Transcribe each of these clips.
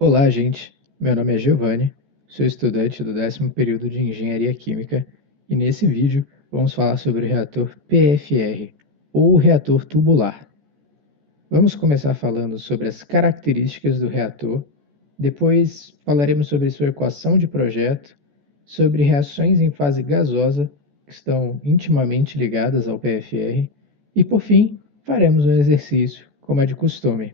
Olá, gente. Meu nome é Giovanni, sou estudante do 10º período de Engenharia Química e nesse vídeo vamos falar sobre o reator PFR, ou reator tubular. Vamos começar falando sobre as características do reator, depois falaremos sobre sua equação de projeto, sobre reações em fase gasosa que estão intimamente ligadas ao PFR e, por fim, faremos um exercício, como é de costume.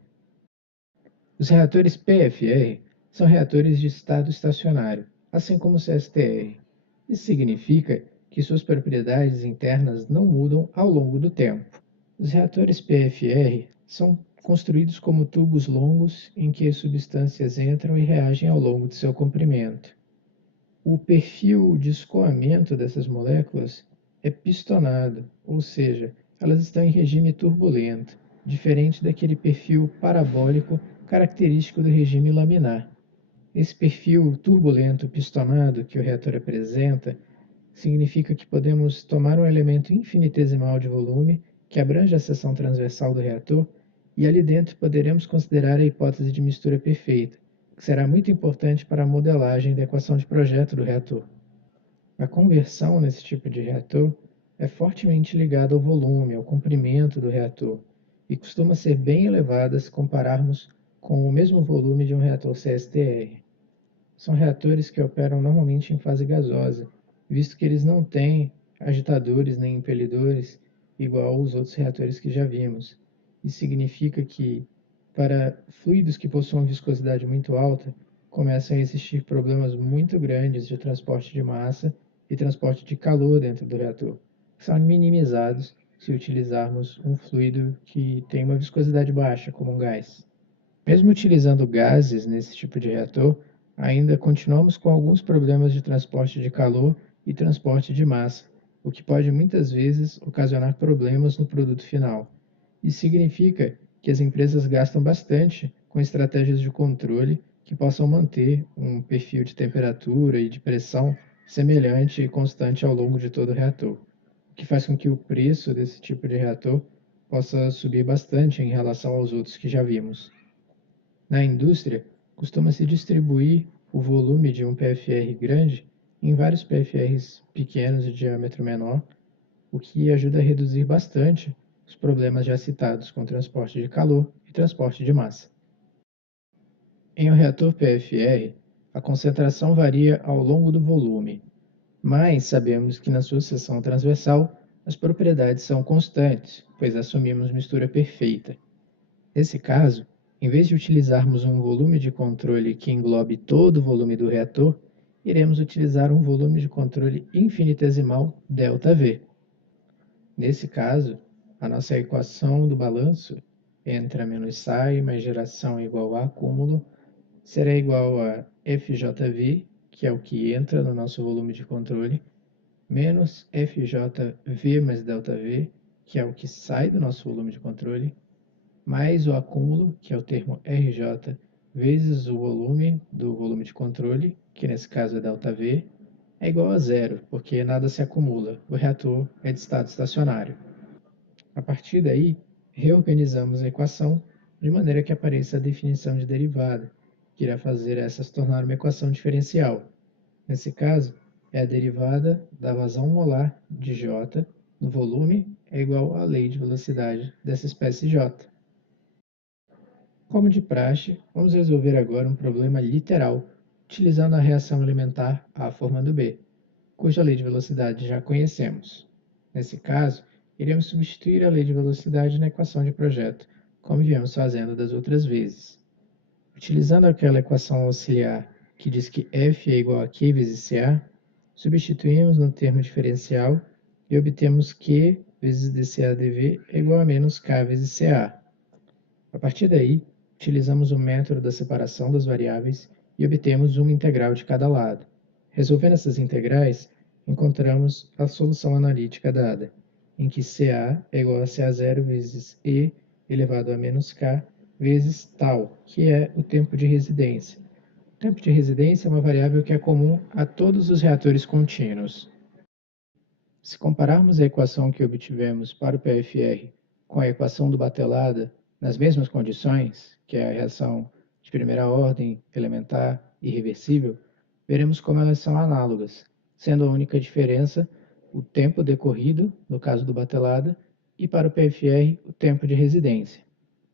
Os reatores PFR são reatores de estado estacionário, assim como o CSTR. Isso significa que suas propriedades internas não mudam ao longo do tempo. Os reatores PFR são construídos como tubos longos em que as substâncias entram e reagem ao longo de seu comprimento. O perfil de escoamento dessas moléculas é pistonado, ou seja, elas estão em regime turbulento, diferente daquele perfil parabólico característico do regime laminar. Esse perfil turbulento pistonado que o reator apresenta significa que podemos tomar um elemento infinitesimal de volume que abrange a seção transversal do reator e ali dentro poderemos considerar a hipótese de mistura perfeita, que será muito importante para a modelagem da equação de projeto do reator. A conversão nesse tipo de reator é fortemente ligada ao volume, ao comprimento do reator, e costuma ser bem elevada se compararmos com o mesmo volume de um reator CSTR. São reatores que operam normalmente em fase gasosa, visto que eles não têm agitadores nem impelidores igual os outros reatores que já vimos. Isso significa que, para fluidos que possuam viscosidade muito alta, começam a existir problemas muito grandes de transporte de massa e transporte de calor dentro do reator, que são minimizados se utilizarmos um fluido que tem uma viscosidade baixa, como um gás. Mesmo utilizando gases nesse tipo de reator, ainda continuamos com alguns problemas de transporte de calor e transporte de massa, o que pode muitas vezes ocasionar problemas no produto final. Isso significa que as empresas gastam bastante com estratégias de controle que possam manter um perfil de temperatura e de pressão semelhante e constante ao longo de todo o reator, o que faz com que o preço desse tipo de reator possa subir bastante em relação aos outros que já vimos. Na indústria, costuma-se distribuir o volume de um PFR grande em vários PFRs pequenos de diâmetro menor, o que ajuda a reduzir bastante os problemas já citados com transporte de calor e transporte de massa. Em um reator PFR, a concentração varia ao longo do volume, mas sabemos que na sua seção transversal as propriedades são constantes, pois assumimos mistura perfeita. Nesse caso, em vez de utilizarmos um volume de controle que englobe todo o volume do reator, iremos utilizar um volume de controle infinitesimal ΔV. Nesse caso, a nossa equação do balanço entra menos SAI mais geração igual a acúmulo será igual a FJV, que é o que entra no nosso volume de controle, menos FJV mais ΔV, que é o que sai do nosso volume de controle, mais o acúmulo, que é o termo RJ, vezes o volume do volume de controle, que nesse caso é ΔV, é igual a zero, porque nada se acumula, o reator é de estado estacionário. A partir daí, reorganizamos a equação de maneira que apareça a definição de derivada, que irá fazer essa se tornar uma equação diferencial. Nesse caso, é a derivada da vazão molar de J no volume é igual à lei de velocidade dessa espécie J. Como de praxe, vamos resolver agora um problema literal, utilizando a reação elementar A formando B, cuja lei de velocidade já conhecemos. Nesse caso, iremos substituir a lei de velocidade na equação de projeto, como viemos fazendo das outras vezes. Utilizando aquela equação auxiliar que diz que F é igual a Q vezes CA, substituímos no termo diferencial e obtemos Q vezes dCAdV é igual a menos K vezes CA. A partir daí, utilizamos o método da separação das variáveis e obtemos uma integral de cada lado. Resolvendo essas integrais, encontramos a solução analítica dada, em que CA é igual a CA0 vezes E elevado a menos K vezes tal, que é o tempo de residência. O tempo de residência é uma variável que é comum a todos os reatores contínuos. Se compararmos a equação que obtivemos para o PFR com a equação do Batelada nas mesmas condições, que é a reação de primeira ordem, elementar e reversível, veremos como elas são análogas, sendo a única diferença o tempo decorrido, no caso do batelada, e para o PFR, o tempo de residência.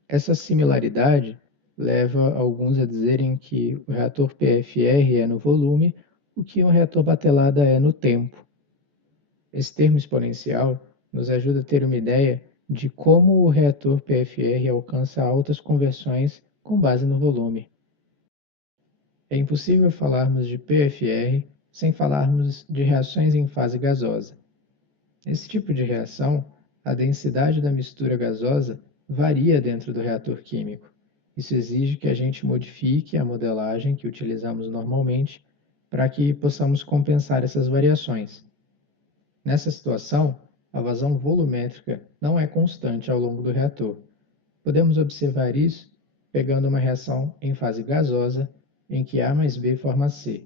Essa similaridade leva alguns a dizerem que o reator PFR é no volume, o que um reator batelada é no tempo. Esse termo exponencial nos ajuda a ter uma ideia de como o reator PFR alcança altas conversões com base no volume. É impossível falarmos de PFR sem falarmos de reações em fase gasosa. Nesse tipo de reação, a densidade da mistura gasosa varia dentro do reator químico. Isso exige que a gente modifique a modelagem que utilizamos normalmente para que possamos compensar essas variações. Nessa situação, a vazão volumétrica não é constante ao longo do reator. Podemos observar isso pegando uma reação em fase gasosa em que A mais B forma C.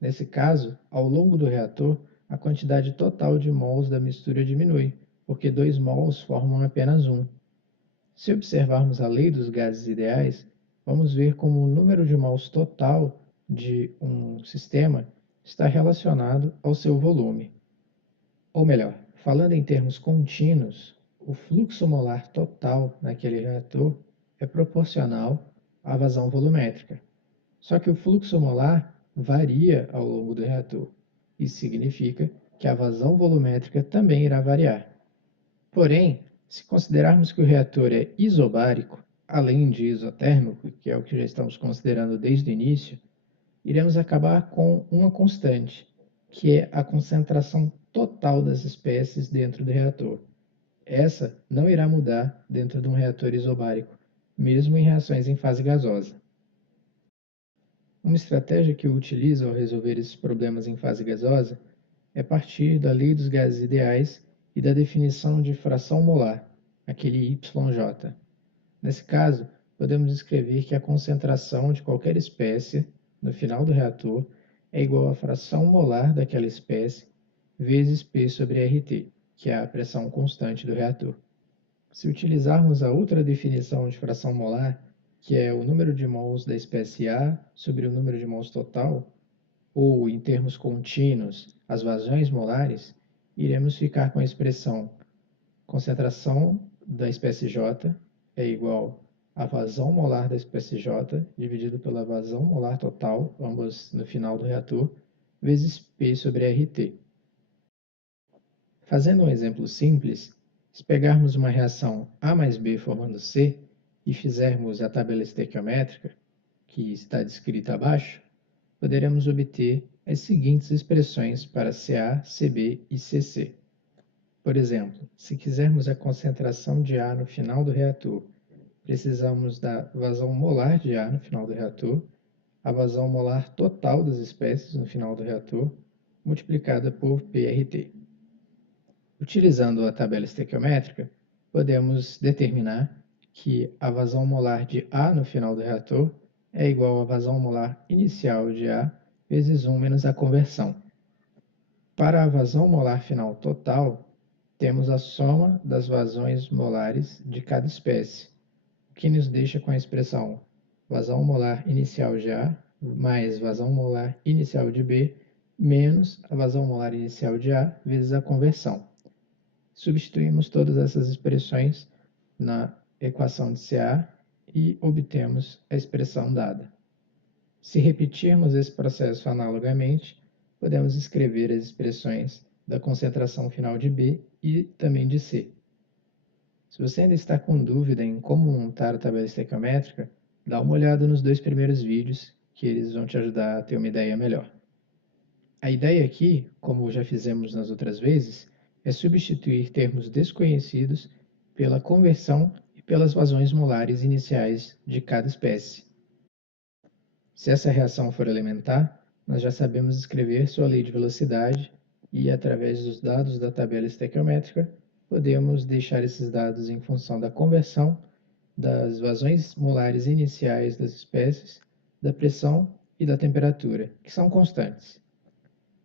Nesse caso, ao longo do reator, a quantidade total de mols da mistura diminui, porque 2 mols formam apenas 1. Se observarmos a lei dos gases ideais, vamos ver como o número de mols total de um sistema está relacionado ao seu volume. Ou melhor, falando em termos contínuos, o fluxo molar total naquele reator é proporcional à vazão volumétrica. Só que o fluxo molar varia ao longo do reator. Isso significa que a vazão volumétrica também irá variar. Porém, se considerarmos que o reator é isobárico, além de isotérmico, que é o que já estamos considerando desde o início, iremos acabar com uma constante, que é a concentração total das espécies dentro do reator. Essa não irá mudar dentro de um reator isobárico, mesmo em reações em fase gasosa. Uma estratégia que eu utilizo ao resolver esses problemas em fase gasosa é partir da lei dos gases ideais e da definição de fração molar, aquele YJ. Nesse caso, podemos escrever que a concentração de qualquer espécie no final do reator é igual à fração molar daquela espécie vezes P sobre RT, que é a pressão constante do reator. Se utilizarmos a outra definição de fração molar, que é o número de mols da espécie A sobre o número de mols total, ou em termos contínuos, as vazões molares, iremos ficar com a expressão concentração da espécie J é igual à vazão molar da espécie J dividido pela vazão molar total, ambas no final do reator, vezes P sobre RT. Fazendo um exemplo simples, se pegarmos uma reação A mais B formando C e fizermos a tabela estequiométrica, que está descrita abaixo, poderemos obter as seguintes expressões para Ca, Cb e Cc. Por exemplo, se quisermos a concentração de A no final do reator, precisamos da vazão molar de A no final do reator, a vazão molar total das espécies no final do reator, multiplicada por PRT. Utilizando a tabela estequiométrica, podemos determinar que a vazão molar de A no final do reator é igual à vazão molar inicial de A vezes 1 menos a conversão. Para a vazão molar final total, temos a soma das vazões molares de cada espécie, o que nos deixa com a expressão vazão molar inicial de A mais vazão molar inicial de B menos a vazão molar inicial de A vezes a conversão. Substituímos todas essas expressões na equação de Ca e obtemos a expressão dada. Se repetirmos esse processo analogamente, podemos escrever as expressões da concentração final de B e também de C. Se você ainda está com dúvida em como montar a tabela estequiométrica, dá uma olhada nos 2 primeiros vídeos, que eles vão te ajudar a ter uma ideia melhor. A ideia aqui, como já fizemos nas outras vezes, é substituir termos desconhecidos pela conversão e pelas vazões molares iniciais de cada espécie. Se essa reação for elementar, nós já sabemos escrever sua lei de velocidade e, através dos dados da tabela estequiométrica, podemos deixar esses dados em função da conversão, das vazões molares iniciais das espécies, da pressão e da temperatura, que são constantes.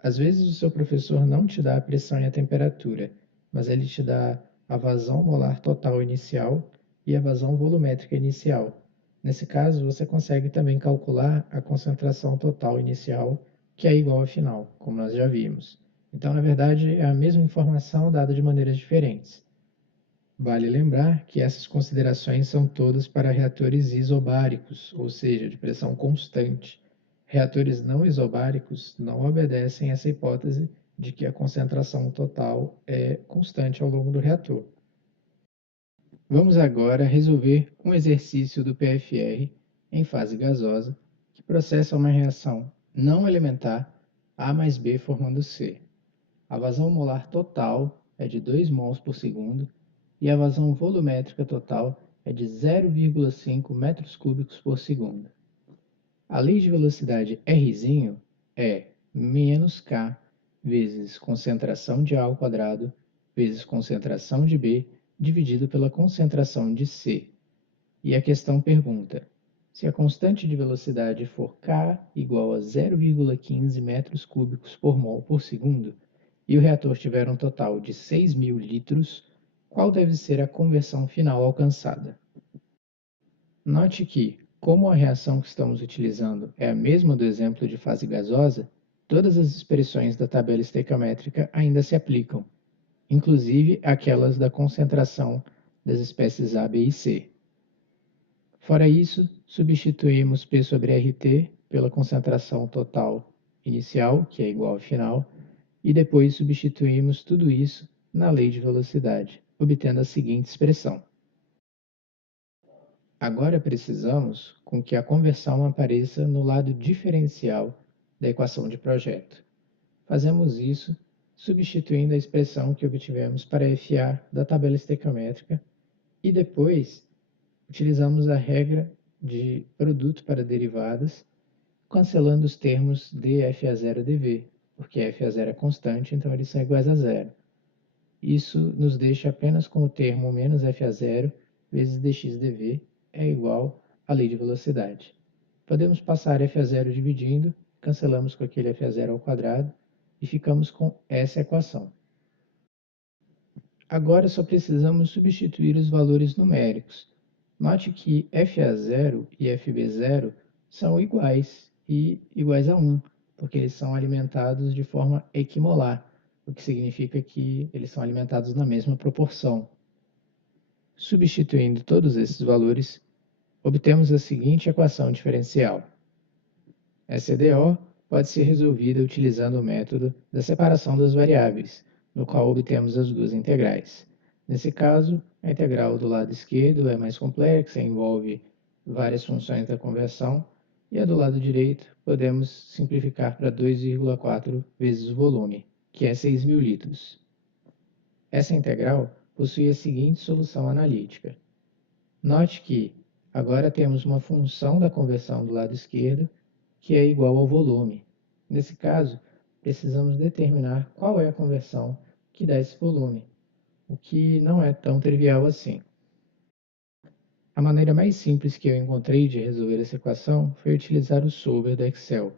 Às vezes o seu professor não te dá a pressão e a temperatura, mas ele te dá a vazão molar total inicial e a vazão volumétrica inicial. Nesse caso, você consegue também calcular a concentração total inicial, que é igual à final, como nós já vimos. Então, na verdade, é a mesma informação dada de maneiras diferentes. Vale lembrar que essas considerações são todas para reatores isobáricos, ou seja, de pressão constante. Reatores não isobáricos não obedecem essa hipótese de que a concentração total é constante ao longo do reator. Vamos agora resolver um exercício do PFR em fase gasosa que processa uma reação não elementar A mais B formando C. A vazão molar total é de 2 mols por segundo e a vazão volumétrica total é de 0,5 metros cúbicos por segundo. A lei de velocidade R é menos K vezes concentração de A ao quadrado vezes concentração de B dividido pela concentração de C. E a questão pergunta: se a constante de velocidade for K igual a 0,15 metros cúbicos por mol por segundo e o reator tiver um total de 6.000 litros, qual deve ser a conversão final alcançada? Note que, como a reação que estamos utilizando é a mesma do exemplo de fase gasosa, todas as expressões da tabela estequiométrica ainda se aplicam, inclusive aquelas da concentração das espécies A, B e C. Fora isso, substituímos P sobre RT pela concentração total inicial, que é igual ao final, e depois substituímos tudo isso na lei de velocidade, obtendo a seguinte expressão. Agora precisamos com que a conversão apareça no lado diferencial da equação de projeto. Fazemos isso substituindo a expressão que obtivemos para FA da tabela estequiométrica e depois utilizamos a regra de produto para derivadas, cancelando os termos dFa0dV, porque Fa0 é constante, então eles são iguais a zero. Isso nos deixa apenas com o termo menos Fa0 vezes dxdv é igual à lei de velocidade. Podemos passar Fa0 dividindo, cancelamos com aquele Fa0 ao quadrado e ficamos com essa equação. Agora só precisamos substituir os valores numéricos. Note que Fa0 e Fb0 são iguais e iguais a 1, porque eles são alimentados de forma equimolar, o que significa que eles são alimentados na mesma proporção. Substituindo todos esses valores, obtemos a seguinte equação diferencial. SDO pode ser resolvida utilizando o método da separação das variáveis, no qual obtemos as duas integrais. Nesse caso, a integral do lado esquerdo é mais complexa, envolve várias funções da conversão, e a do lado direito podemos simplificar para 2,4 vezes o volume, que é 6.000 litros. Essa integral possui a seguinte solução analítica. Note que agora temos uma função da conversão do lado esquerdo que é igual ao volume. Nesse caso, precisamos determinar qual é a conversão que dá esse volume, o que não é tão trivial assim. A maneira mais simples que eu encontrei de resolver essa equação foi utilizar o solver do Excel,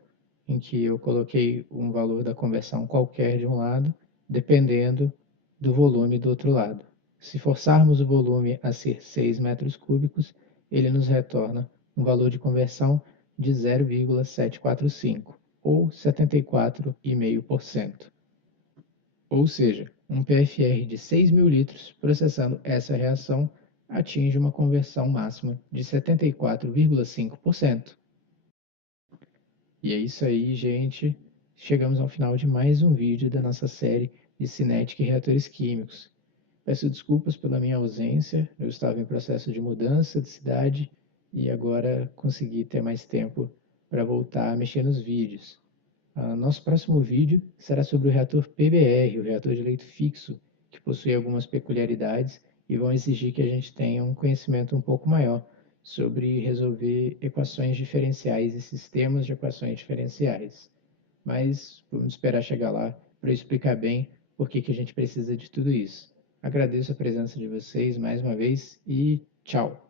em que eu coloquei um valor da conversão qualquer de um lado, dependendo do volume do outro lado. Se forçarmos o volume a ser 6 metros cúbicos, ele nos retorna um valor de conversão de 0,745, ou 74,5%. Ou seja, um PFR de 6.000 litros processando essa reação atinge uma conversão máxima de 74,5%. E é isso aí, gente. Chegamos ao final de mais um vídeo da nossa série de cinética e reatores químicos. Peço desculpas pela minha ausência, eu estava em processo de mudança de cidade e agora consegui ter mais tempo para voltar a mexer nos vídeos. Nosso próximo vídeo será sobre o reator PBR, o reator de leito fixo, que possui algumas peculiaridades e vão exigir que a gente tenha um conhecimento um pouco maior sobre resolver equações diferenciais e sistemas de equações diferenciais. Mas vamos esperar chegar lá para explicar bem por que a gente precisa de tudo isso. Agradeço a presença de vocês mais uma vez e tchau!